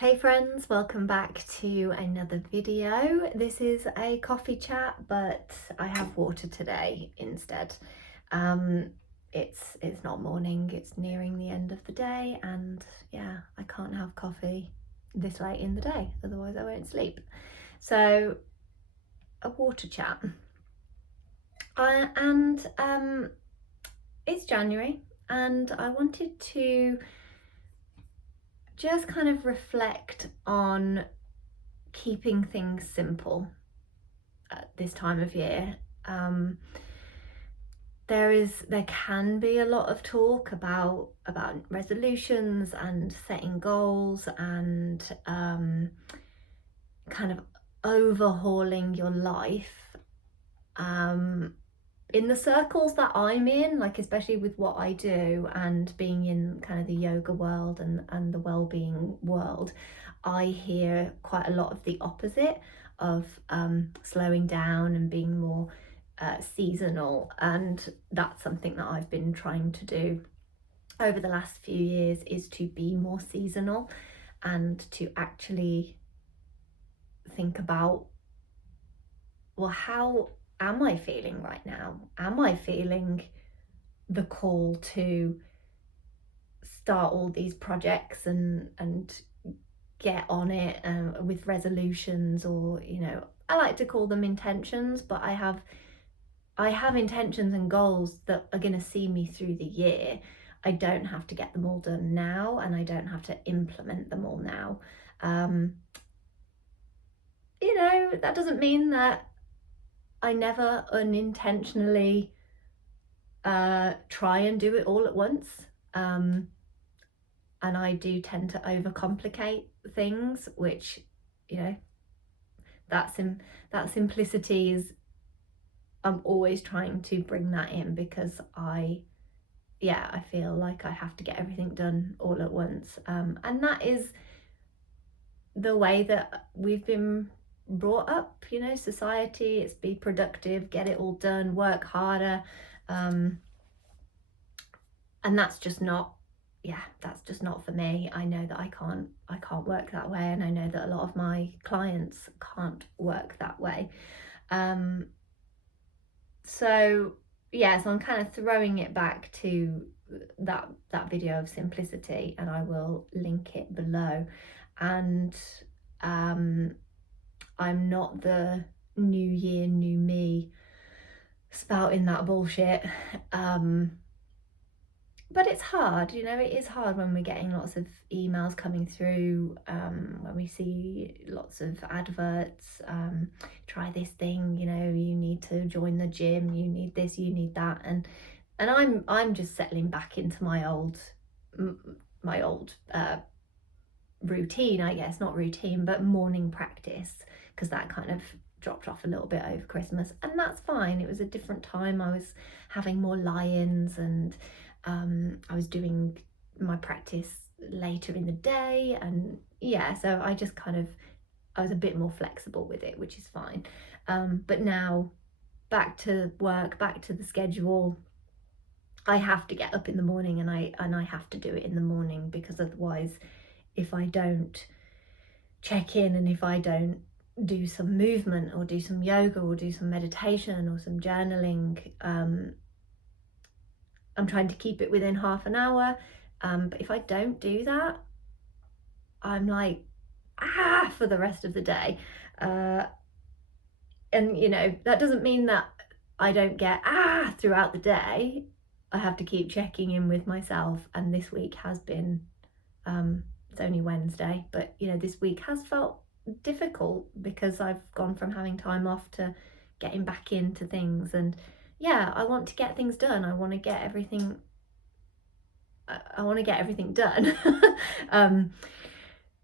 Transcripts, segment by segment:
Hey friends, welcome back to another video. This is a coffee chat, but I have water today instead. It's not morning, it's nearing the end of the day, and yeah, I can't have coffee this late in the day, otherwise I won't sleep. So a water chat. And it's January, and I wanted to just kind of reflect on keeping things simple at this time of year. There can be a lot of talk about resolutions and setting goals and kind of overhauling your life. In the circles that I'm in, like especially with what I do and being in kind of the yoga world and the well-being world, I hear quite a lot of the opposite of slowing down and being more seasonal, and that's something that I've been trying to do over the last few years, is to be more seasonal and to actually think about, well, how am I feeling right now? Am I feeling the call to start all these projects and get on it with resolutions, or I like to call them intentions, but I have intentions and goals that are going to see me through the year. I don't have to get them all done now, and I don't have to implement them all now. That doesn't mean that I never unintentionally try and do it all at once. And I do tend to overcomplicate things, which, that simplicity is, I'm always trying to bring that in, because I feel like I have to get everything done all at once. And that is the way that we've been brought up, society. It's be productive, get it all done, work harder. And that's just not for me. I know that I can't work that way, and I know that a lot of my clients can't work that way. So I'm kind of throwing it back to that video of simplicity, and I will link it below. And I'm not the new year, new me spouting that bullshit. But it's hard, it is hard when we're getting lots of emails coming through, when we see lots of adverts, try this thing, you need to join the gym, you need this, you need that. And I'm just settling back into my old routine, I guess, not routine, but morning practice, because that kind of dropped off a little bit over Christmas, and that's fine. It was a different time. I was having more lie-ins, and I was doing my practice later in the day, and so I was a bit more flexible with it, which is fine. But now back to work, back to the schedule. I have to get up in the morning, and I have to do it in the morning, because otherwise, if I don't check in, and if I don't do some movement or do some yoga or do some meditation or some journaling, I'm trying to keep it within half an hour, but if I don't do that, I'm like for the rest of the day. And that doesn't mean that I don't get throughout the day. I have to keep checking in with myself, and this week has been, it's only Wednesday, but this week has felt difficult, because I've gone from having time off to getting back into things, and I want to get things done. I want to get everything done.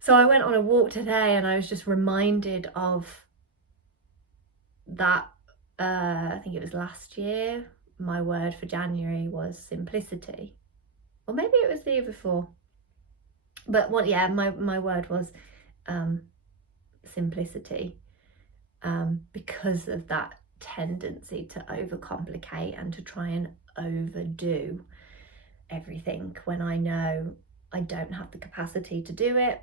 So I went on a walk today, and I was just reminded of that. I think it was last year, my word for January was simplicity, or maybe it was the year before, but my word was simplicity, because of that tendency to overcomplicate and to try and overdo everything when I know I don't have the capacity to do it,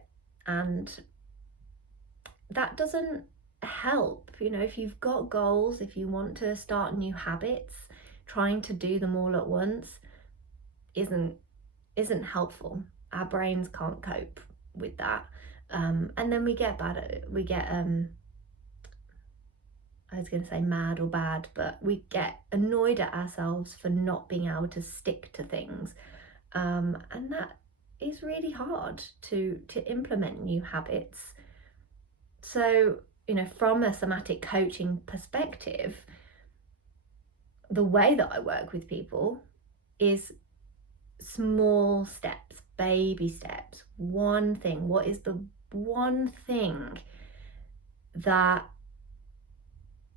And that doesn't help. If you've got goals, if you want to start new habits, trying to do them all at once isn't helpful. Our brains can't cope with that. And then we get bad at it. We get I was going to say mad or bad, but we get annoyed at ourselves for not being able to stick to things. And that is really hard to implement new habits. So, from a somatic coaching perspective, the way that I work with people is small steps, baby steps. One thing. What is the one thing that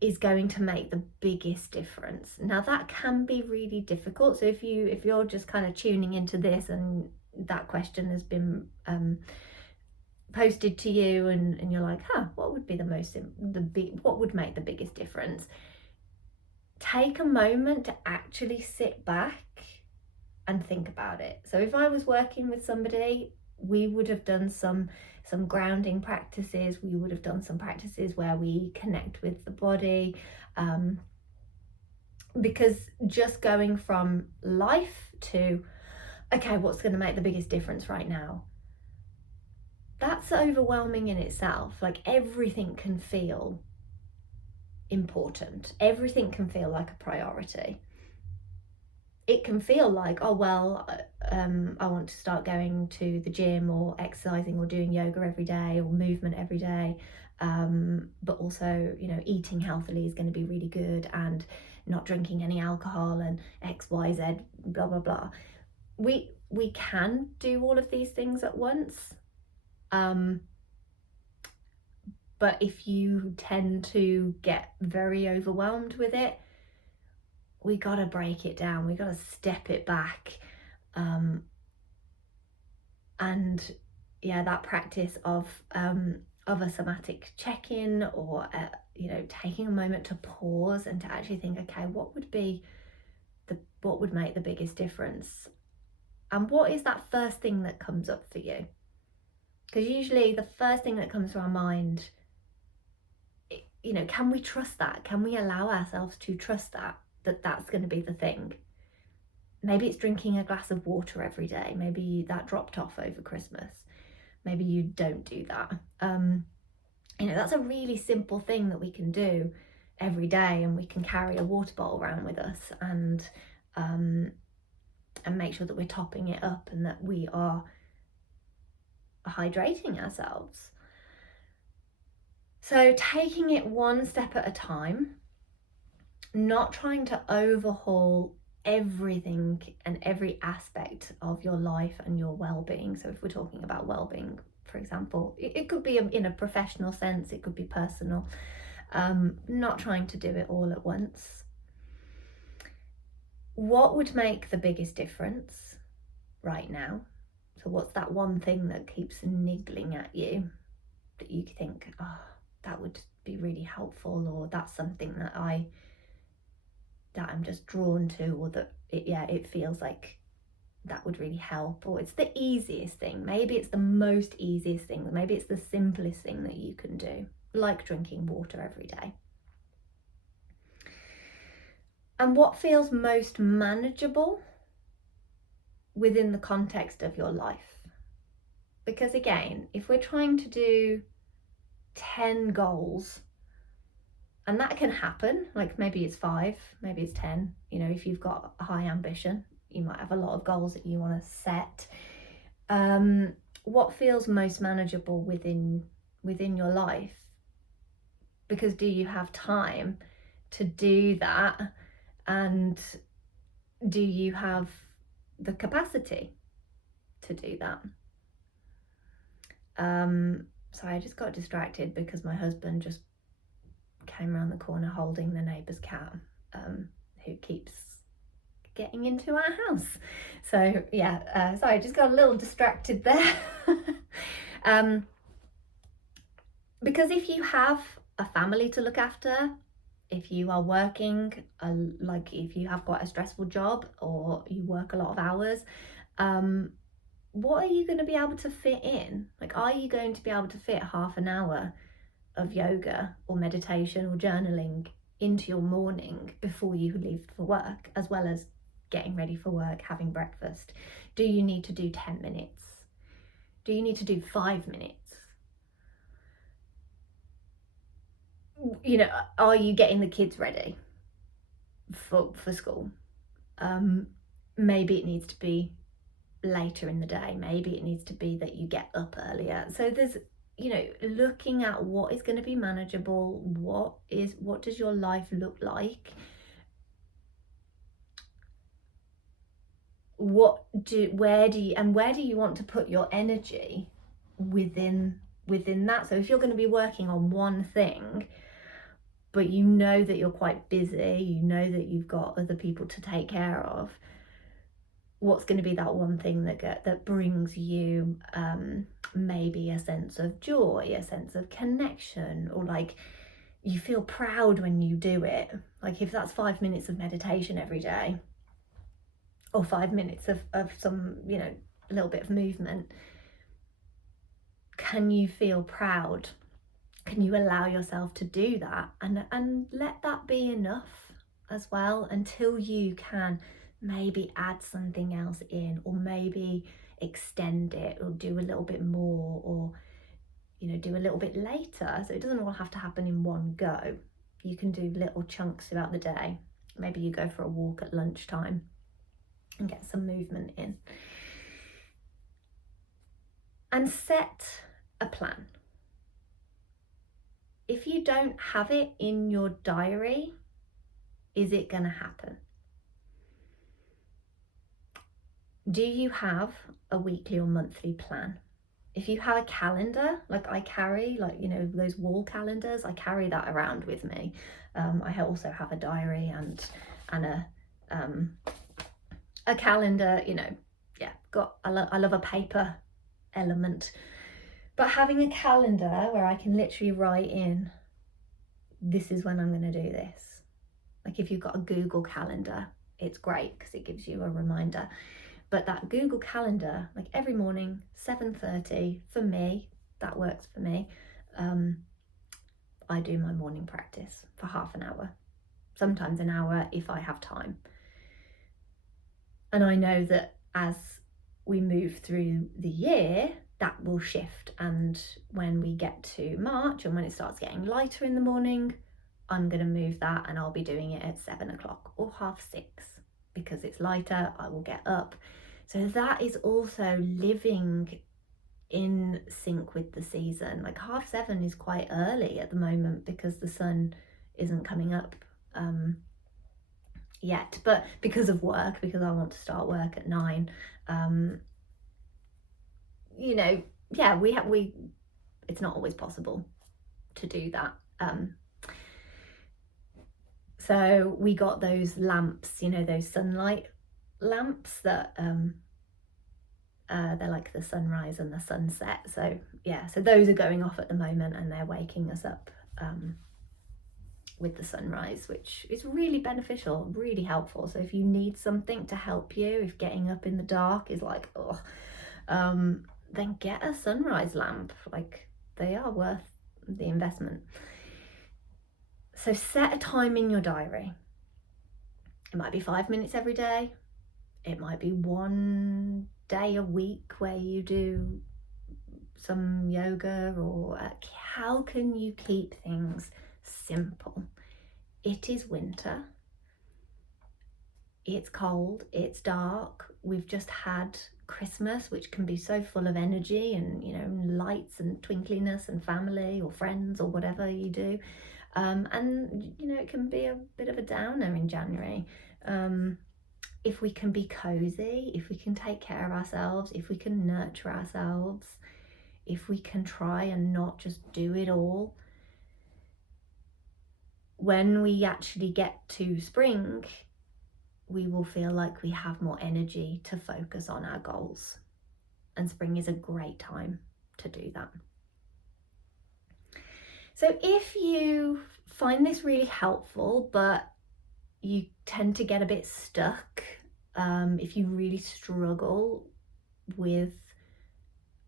is going to make the biggest difference? Now that can be really difficult. So if you're just kind of tuning into this and that question has been posted to you and you're like, what would be what would make the biggest difference? Take a moment to actually sit back and think about it. So if I was working with somebody, we would have done some grounding practices. We would have done some practices where we connect with the body, because just going from life to, okay, what's going to make the biggest difference right now? That's overwhelming in itself. Like, everything can feel important. Everything can feel like a priority. It can feel like, I want to start going to the gym or exercising or doing yoga every day or movement every day. But also, eating healthily is going to be really good, and not drinking any alcohol, and X, Y, Z, blah, blah, blah. We can do all of these things at once. But if you tend to get very overwhelmed with it, we got to break it down. We got to step it back. And yeah, that practice of a somatic check-in, or taking a moment to pause and to actually think, okay, what would make the biggest difference? And what is that first thing that comes up for you? Because usually the first thing that comes to our mind, can we trust that? Can we allow ourselves to trust that's going to be the thing? Maybe it's drinking a glass of water every day. Maybe that dropped off over Christmas. Maybe you don't do that. That's a really simple thing that we can do every day, and we can carry a water bottle around with us and make sure that we're topping it up and that we are hydrating ourselves. So taking it one step at a time, not trying to overhaul everything and every aspect of your life and your well-being. So if we're talking about well-being, for example, it could be in a professional sense, it could be personal. Not trying to do it all at once. What would make the biggest difference right now? So what's that one thing that keeps niggling at you that you think, that would be really helpful, or that's something that I'm just drawn to, or that it feels like that would really help, or it's the easiest thing. Maybe it's the most easiest thing. Maybe it's the simplest thing that you can do, like drinking water every day. And what feels most manageable within the context of your life? Because again, if we're trying to do 10 goals, and that can happen, like maybe it's 5, maybe it's 10, if you've got a high ambition, you might have a lot of goals that you want to set. What feels most manageable within your life? Because do you have time to do that? And do you have the capacity to do that? Sorry, I just got distracted because my husband just came around the corner holding the neighbour's cat, who keeps getting into our house. So yeah, sorry, I just got a little distracted there. Because if you have a family to look after, if you are working, like if you have quite a stressful job or you work a lot of hours, what are you going to be able to fit in? Like, Like, are you going to be able to fit half an hour of yoga or meditation or journaling into your morning before you leave for work, as well as getting ready for work, having breakfast? Do you need to do 10 minutes? Do you need to do 5 minutes? You know, are you getting the kids ready for school? Maybe it needs to be later in the day. Maybe it needs to be that you get up earlier. So there's, you know, looking at what is going to be manageable. What does your life look like? Where do you want to put your energy within that? So if you're going to be working on one thing, but you know that you're quite busy, you know that you've got other people to take care of, what's going to be that one thing that brings you maybe a sense of joy, a sense of connection, or like you feel proud when you do it? Like if that's 5 minutes of meditation every day, or 5 minutes of some, you know, a little bit of movement, can you feel proud? Can you allow yourself to do that and let that be enough as well, until you can maybe add something else in, or maybe extend it, or do a little bit more, or, you know, do a little bit later. So it doesn't all have to happen in one go. You can do little chunks throughout the day. Maybe you go for a walk at lunchtime and get some movement in. And set a plan. If you don't have it in your diary, is it going to happen? Do you have a weekly or monthly plan? If you have a calendar, like I carry, like, you know, those wall calendars, I carry that around with me. I also have a diary and a calendar, you know, yeah, I love a paper element. But having a calendar where I can literally write in, this is when I'm going to do this. Like if you've got a Google Calendar, it's great because it gives you a reminder. But that Google Calendar, like every morning, 7:30, for me, that works for me. I do my morning practice for half an hour, sometimes an hour if I have time. And I know that as we move through the year, that will shift. And when we get to March and when it starts getting lighter in the morning, I'm going to move that and I'll be doing it at 7 o'clock or 6:30 because it's lighter. I will get up. So that is also living in sync with the season. Like 7:30 is quite early at the moment because the sun isn't coming up yet, but because of work, because I want to start work at 9, you know, yeah, we it's not always possible to do that. So we got those lamps, you know, those sunlight lamps that they're like the sunrise and the sunset. So yeah, so those are going off at the moment and they're waking us up with the sunrise, which is really beneficial, really helpful. So if you need something to help you, if getting up in the dark is like, then get a sunrise lamp. Like they are worth the investment. So set a time in your diary. It might be 5 minutes every day. It might be one day a week where you do some yoga, or how can you keep things simple? It is winter. It's cold, it's dark. We've just had Christmas, which can be so full of energy and, you know, lights and twinkliness and family or friends or whatever you do. And, you know, it can be a bit of a downer in January. If we can be cozy, if we can take care of ourselves, if we can nurture ourselves, if we can try and not just do it all, when we actually get to spring, we will feel like we have more energy to focus on our goals. And spring is a great time to do that. So if you find this really helpful, but you tend to get a bit stuck, if you really struggle with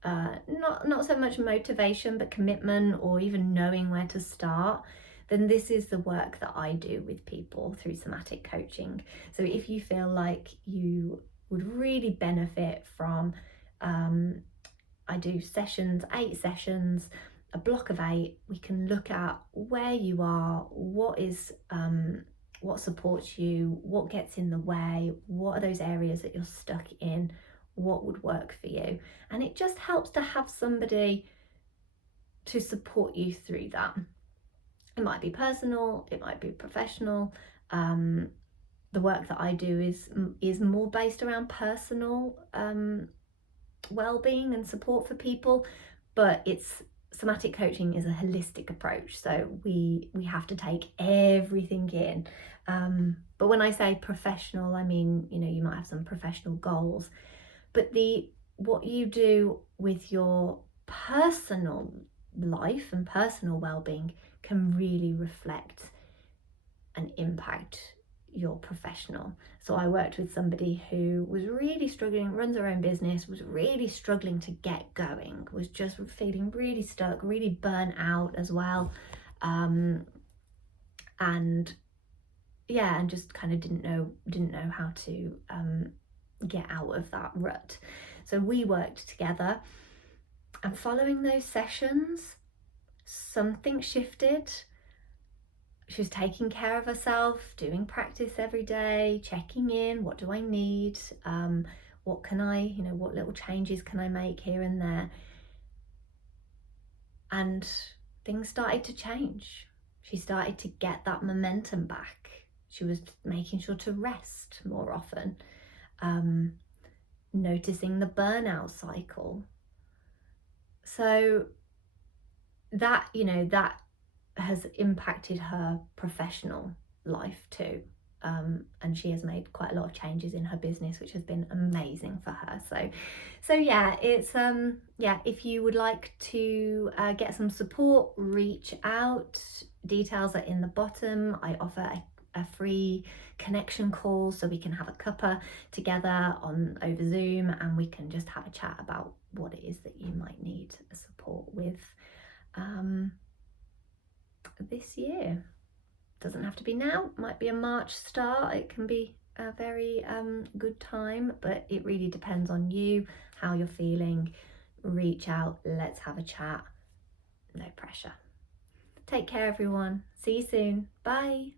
not so much motivation, but commitment, or even knowing where to start, then this is the work that I do with people through somatic coaching. So if you feel like you would really benefit from, I do sessions, 8 sessions, a block of 8. We can look at where you are, what supports you, what gets in the way, what are those areas that you're stuck in, what would work for you. And it just helps to have somebody to support you through that. It might be personal, it might be professional. The work that I do is more based around personal well-being and support for people, but somatic coaching is a holistic approach, so we have to take everything in. But when I say professional, I mean, you might have some professional goals, but what you do with your personal life and personal well-being can really reflect and impact your professional. So I worked with somebody who was really struggling, runs her own business, was really struggling to get going, was just feeling really stuck, really burnt out as well, and just kind of didn't know how to get out of that rut. So we worked together, and following those sessions, something shifted. She was taking care of herself, doing practice every day, checking in, what do I need, what can I, what little changes can I make here and there. And things started to change. She started to get that momentum back. She was making sure to rest more often, noticing the burnout cycle. So that has impacted her professional life too, and she has made quite a lot of changes in her business, which has been amazing for her. So yeah, it's if you would like to get some support, reach out. Details are in the bottom. I offer a free connection call, so we can have a cuppa together over Zoom, and we can just have a chat about what it is that you might need support with this year. Doesn't have to be now, might be a March start, it can be a very good time, but it really depends on you, how you're feeling. Reach out, let's have a chat, no pressure. Take care everyone, see you soon, bye.